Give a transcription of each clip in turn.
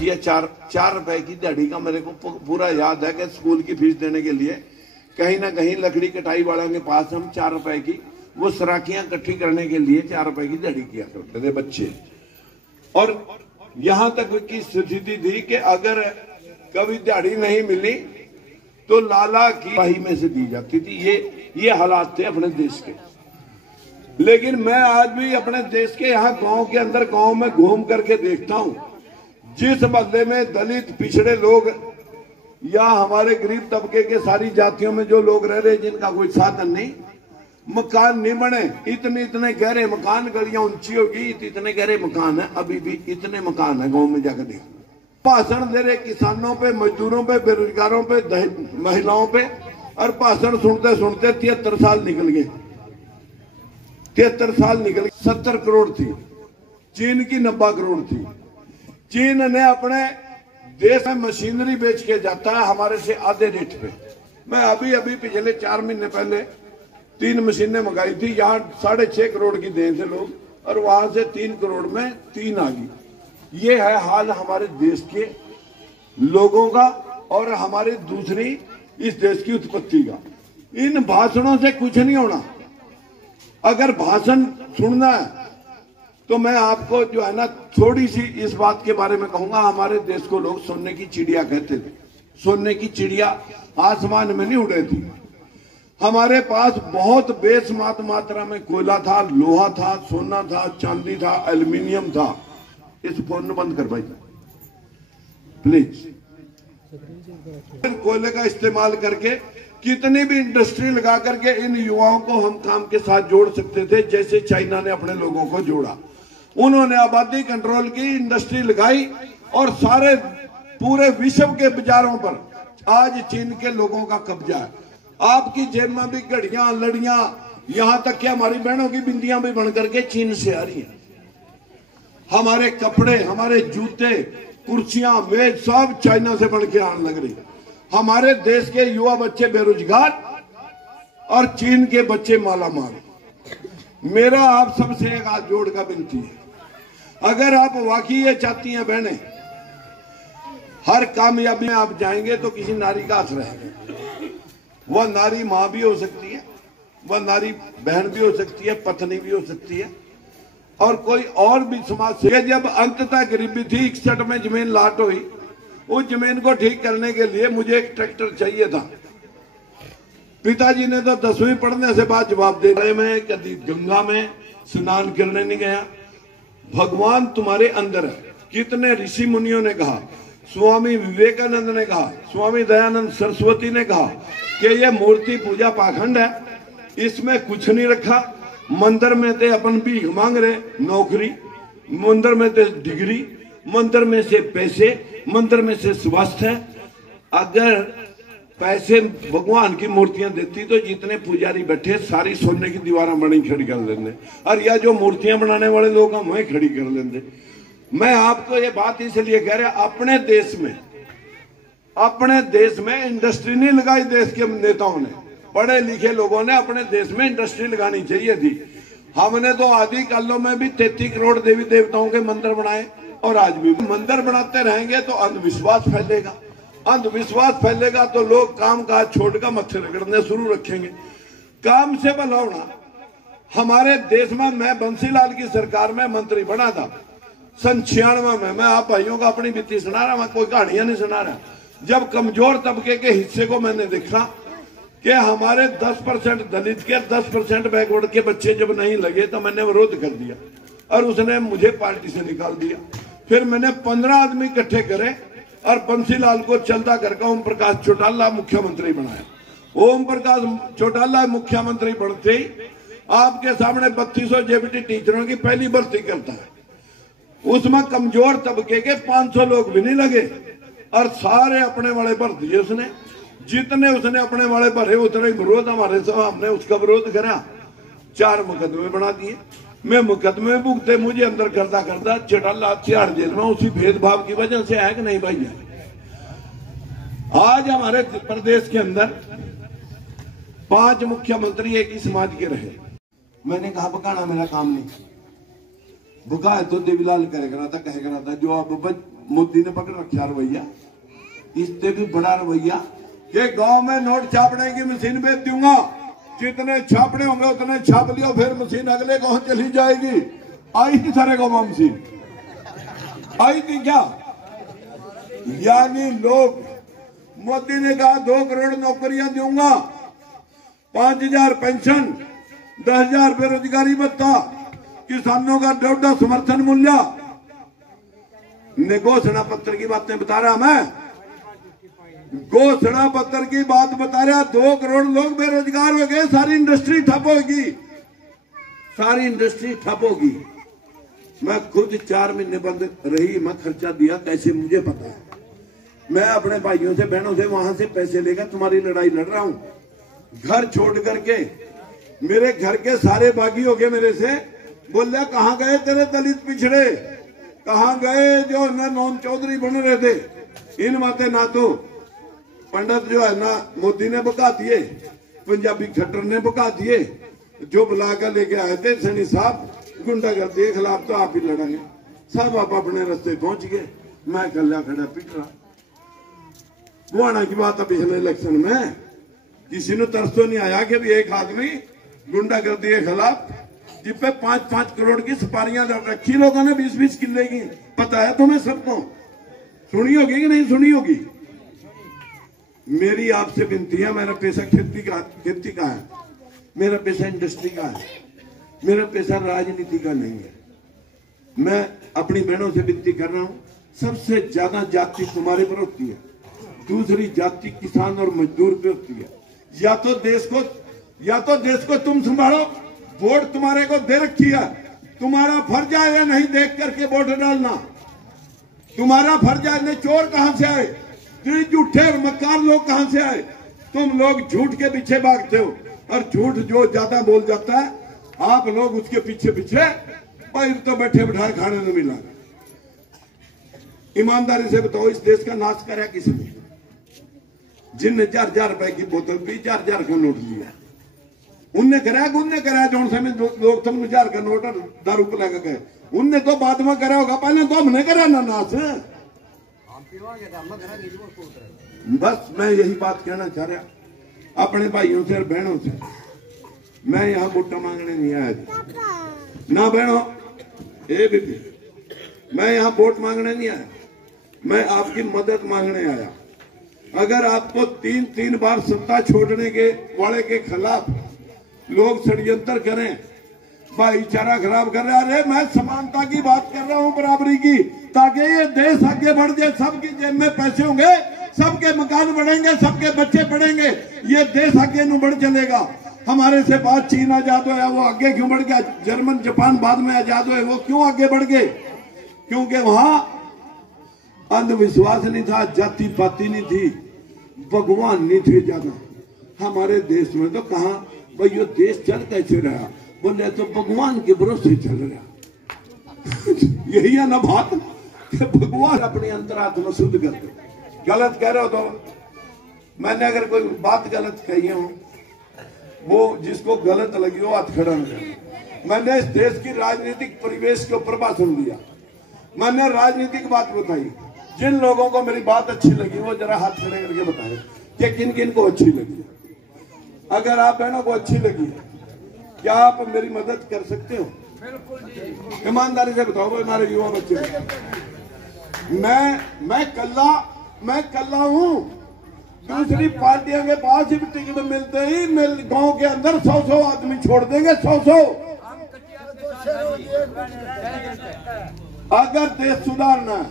ये 4 रुपए की दिहाड़ी का मेरे को पूरा याद है कि स्कूल की फीस देने के लिए कहीं ना कहीं लकड़ी कटाई वालों के पास हम 4 रुपए की वो सराखियां इकट्ठी करने के लिए 4 रुपए की दिहाड़ी किया करते थे बच्चे। और यहां तक की स्थिति थी कि अगर कभी दिहाड़ी नहीं मिली तो लाला की पाही में से दी जाती थी। ये हालात थे अपने देश के। लेकिन मैं आज भी अपने देश के यहाँ गांव के अंदर गांव में घूम करके देखता हूँ, जिस मोहल्ले में दलित पिछड़े लोग या हमारे गरीब तबके के सारी जातियों में जो लोग रह रहे जिनका कोई साधन नहीं, मकान नहीं बने, इतने गहरे मकान, गलियां ऊंची होगी, इतने गहरे मकान है, अभी भी इतने मकान है गांव में जाकर देख। भाषण दे रहे किसानों पे, मजदूरों पे, बेरोजगारों पे, महिलाओं पे, और भाषण सुनते सुनते 73 साल निकल गए। 73 साल निकल गए। 70 करोड़ थी, चीन की 90 करोड़ थी। चीन ने अपने देश में मशीनरी बेच के जाता है हमारे से आधे रेट पे। मैं अभी पिछले 4 महीने पहले 3 मशीनें मंगाई थी। यहाँ 6.5 करोड़ की दे थे लोग, और वहां से 3 करोड़ में 3 आ गई। ये है हाल हमारे देश के लोगों का और हमारे दूसरी इस देश की उत्पत्ति का। इन भाषणों से कुछ नहीं होना। अगर भाषण सुनना है तो मैं आपको जो है ना थोड़ी सी इस बात के बारे में कहूंगा। हमारे देश को लोग सोने की चिड़िया कहते थे। सोने की चिड़िया आसमान में नहीं उड़े थी। हमारे पास बहुत बेशुमार मात्रा में कोयला था, लोहा था, सोना था, चांदी था, एल्युमिनियम था। इस फोन बंद कर भाई प्लीज। कोयले का इस्तेमाल करके कितनी भी इंडस्ट्री लगा करके इन युवाओं को हम काम के साथ जोड़ सकते थे, जैसे चाइना ने अपने लोगों को जोड़ा। उन्होंने आबादी कंट्रोल की, इंडस्ट्री लगाई, और सारे पूरे विश्व के बाजारों पर आज चीन के लोगों का कब्जा है। आपकी जेब में भी घड़ियां, लड़ियां, यहां तक कि हमारी बहनों की बिंदियां भी बन करके चीन से आ रही हैं। हमारे कपड़े, हमारे जूते, कुर्सियां, मेज सब चाइना से बन के आने लग रही। हमारे देश के युवा बच्चे बेरोजगार और चीन के बच्चे मालामाल। मेरा आप सबसे एक हाथ जोड़ का विनती है, अगर आप वाकई ये चाहती हैं बहनें, हर कामयाबी में आप जाएंगे तो किसी नारी का हाथ रहेगा। वह नारी मां भी हो सकती है, वह नारी बहन भी हो सकती है, पत्नी भी हो सकती है, और कोई और भी समाज से। जब अंततः गरीबी थी, 61 में जमीन लाट हुई, उस जमीन को ठीक करने के लिए मुझे एक ट्रैक्टर चाहिए था। पिताजी ने तो 10वीं पढ़ने से बाद जवाब दे रहे, मैं कभी गंगा में स्नान करने नहीं गया। भगवान तुम्हारे अंदर है। कितने ऋषि मुनियों ने कहा, स्वामी विवेकानंद ने कहा, स्वामी दयानंद सरस्वती ने कहा कि यह मूर्ति पूजा पाखंड है, इसमें कुछ नहीं रखा। मंदिर में ते अपन भीख मांग रहे, नौकरी, मंदिर में ते डिग्री, मंदिर में से पैसे, मंदिर में से स्वास्थ्य। अगर पैसे भगवान की मूर्तियां देती तो जितने पुजारी बैठे सारी सोने की दीवारें बनी खड़ी कर लेंगे, और या जो मूर्तियां बनाने वाले लोग हम वही खड़ी कर लेंगे। मैं आपको ये बात इसलिए कह रहा, अपने देश में इंडस्ट्री नहीं लगाई देश के नेताओं ने, पढ़े लिखे लोगों ने अपने देश में इंडस्ट्री लगानी चाहिए थी। हमने तो आदि कालों में भी 33 करोड़ देवी देवताओं के मंदिर बनाए, और आज भी मंदिर बनाते रहेंगे तो अंधविश्वास फैलेगा। अंधविश्वास फैलेगा तो लोग काम काज छोड़कर मत्थे रगड़ने शुरू रखेंगे। काम से भला होना। हमारे देश में मैं बंसीलाल की सरकार में मंत्री बना था 96 में। मैं आप भाइयों को अपनी बीती सुना रहा, मैं कोई कहानियां नहीं सुना रहा। जब कमजोर तबके के हिस्से को मैंने देखा कि हमारे 10% दलित के, 10% बैकवर्ड के बच्चे जब नहीं लगे तो मैंने विरोध कर दिया, और उसने मुझे पार्टी से निकाल दिया। फिर मैंने 15 आदमी इकट्ठे करे और बंसीलाल को चलता करके ओम प्रकाश चौटाला मुख्यमंत्री बनाया। ओम प्रकाश चौटाला मुख्यमंत्री बनते ही आपके सामने 3200 जेबीटी टीचरों की पहली भर्ती करता है। उसमें कमजोर तबके के 500 लोग भी नहीं लगे, और सारे अपने वाले भर दिए उसने। जितने उसने अपने वाले भरे उतने विरोध हमारे से, हमने उसका विरोध करा। 4 मुकदमे बना दिए। मैं मुकदमे भुगते, मुझे अंदर करता करता चौटाला तिहाड़ जेल में उसी भेदभाव की वजह से है कि नहीं भाई। आज हमारे प्रदेश के अंदर 5 मुख्यमंत्री एक ही समाज के रहे। मैंने कहा बकाना मेरा काम नहीं, बुका तो देवीलाल करेगा था, कहेगा था। जो अब मोदी ने पकड़ रखा रवैया, इससे भी बड़ा रवैया कि गांव में नोट छापने की मशीन भेज दूंगा, जितने छापने होंगे उतने छाप लियो, फिर मशीन अगले गांव चली जाएगी। आई थी सारे गांव में मशीन, आई थी क्या? यानी लोग, मोदी ने कहा 2 करोड़ नौकरियां दूंगा, 5,000 पेंशन, 10,000 बेरोजगारी भत्ता, किसानों का 1.5 समर्थन मूल्य। ने घोषणा पत्र की बातें बता रहा मैं, घोषणा पत्र की बात बता रहा। 2 करोड़ लोग बेरोजगार हो गए, सारी इंडस्ट्री ठप होगी, सारी इंडस्ट्री ठप होगी। मैं खुद 4 महीने बंद रही, मैं खर्चा दिया कैसे मुझे पता है। मैं अपने भाइयों से बहनों से वहां से पैसे लेकर तुम्हारी लड़ाई लड़ रहा हूं। घर छोड़ करके मेरे घर के सारे बागी हो गए मेरे से, बोले कहां गए तेरे दलित पिछड़े, कहां गए जो न नौन चौधरी बन रहे थे। इन बातें ना तो पंडित जो है ना मोदी ने बका दिए, पंजाबी खट्टर ने बका दिए, जो बुलाकर लेके आए थे सनी साहब गुंडागर्दी के खिलाफ, तो आप ही लड़ेंगे। सब आप अपने रास्ते पहुंच गए, मैं कल्या खड़ा पिट रहा। गुआना की बात है, पिछले इलेक्शन में किसी ने तरस तो नहीं आया कि भी एक आदमी गुंडागर्दी के खिलाफ जिस पे 5-5 करोड़ की सुपारियां रखी लोगों ने, 20-20 किले की। पता है तुम्हें सबको, सुनी होगी कि नहीं सुनी होगी। मेरी आपसे विनती है, मेरा पैसा खेती का है, मेरा पैसा इंडस्ट्री का है, मेरा पैसा राजनीति का नहीं है। मैं अपनी बहनों से विनती कर रहा हूं, सबसे ज्यादा जाति तुम्हारे पर होती है, दूसरी जाति किसान और मजदूर पे होती है। या तो देश को तुम संभालो, वोट तुम्हारे को दे रखी है, तुम्हारा फर्ज है या नहीं देख करके वोट डालना, तुम्हारा फर्ज है। ने चोर कहां से आए, झूठे और मक्कार लोग कहां से आए? तुम लोग झूठ के पीछे भागते हो, और झूठ जो ज्यादा बोल जाता है आप लोग उसके पीछे पीछे पैर तो बैठे बिठाए खाने में मिला। ईमानदारी से बताओ, इस देश का नाश करा किसने? जिनने 4,000 रुपए की बोतल पी, 4,000 का नोट लिया, उनने कराया जो समय लोग 3,000 का नोट और दारू पिला के गए, उनने तो बाद में करा होगा, पहले तो हमने करा ना नाश। बस मैं यही बात कहना चाह रहा अपने भाइयों से और बहनों से। मैं यहाँ वोटा मांगने नहीं आया ना बहनों, ए बीबी, मैं यहाँ वोट मांगने नहीं आया, मैं आपकी मदद मांगने आया। अगर आपको 3 बार सत्ता छोड़ने के वाले के खिलाफ लोग षड्यंत्र करें, भाईचारा खराब कर रहे हैं, अरे मैं समानता की बात कर रहा हूं, बराबरी की, ताकि ये देश आगे बढ़ जाए, सबकी जेब में पैसे होंगे, सबके मकान बढ़ेंगे, सबके बच्चे पढ़ेंगे, ये देश आगे न बढ़ चलेगा। हमारे से बात चीन आजाद हुआ, वो आगे क्यों बढ़ गया? जर्मन जापान बाद में आजाद हुए, वो क्यों आगे बढ़ गए? क्योंकि वहां अंधविश्वास नहीं था, जाति पाति नहीं थी, भगवान नहीं थे ज्यादा। हमारे देश में तो कहा भाई ये देश चल कैसे रहा? बोले तो भगवान के भरोसे चल रहा। यही है ना बात, भगवान अपनी अंतरात्मा शुद्ध कर दो। गलत कह रहे हो तो मैंने अगर कोई बात गलत कही हो, वो जिसको गलत लगी हो हाथ खड़ा हो जाए। मैंने इस देश की राजनीतिक परिवेश के ऊपर भाषण दिया, मैंने राजनीतिक बात बताई। जिन लोगों को मेरी बात अच्छी लगी वो जरा हाथ खड़े करके बताए कि किन किन को अच्छी लगी। अगर आप बहनों को अच्छी लगी है, क्या आप मेरी मदद कर सकते हो? ईमानदारी से बताओ हमारे युवा बच्चे। मैं कल्ला हूं, दूसरी पार्टियों के पास ही टिकट मिलते ही गांव के अंदर 100 आदमी छोड़ देंगे, 100। अगर देश सुधारना है,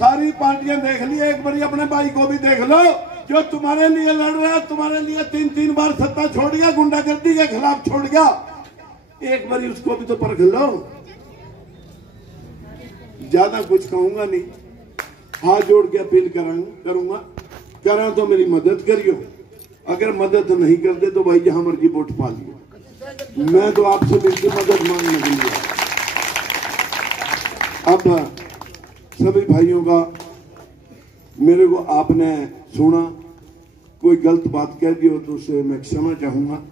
सारी पार्टियां देख ली, एक बार अपने भाई को भी देख लो जो तुम्हारे लिए लड़ रहा है, तुम्हारे लिए 3 बार सत्ता छोड़ गया, गुंडागर्दी के खिलाफ छोड़ गया, एक बार उसको भी तो परख लो। ज्यादा कुछ कहूंगा नहीं, हाथ जोड़ के अपील करूंगा, करा तो मेरी मदद करियो, अगर मदद नहीं कर दे तो भाई जहां मर्जी वोट पा लियो। मैं तो आपसे बिल्कुल मदद मांगने के लिए। अब सभी भाइयों का मेरे को आपने सुना, कोई गलत बात कह दी हो तो उसे मैं क्षमा चाहूंगा।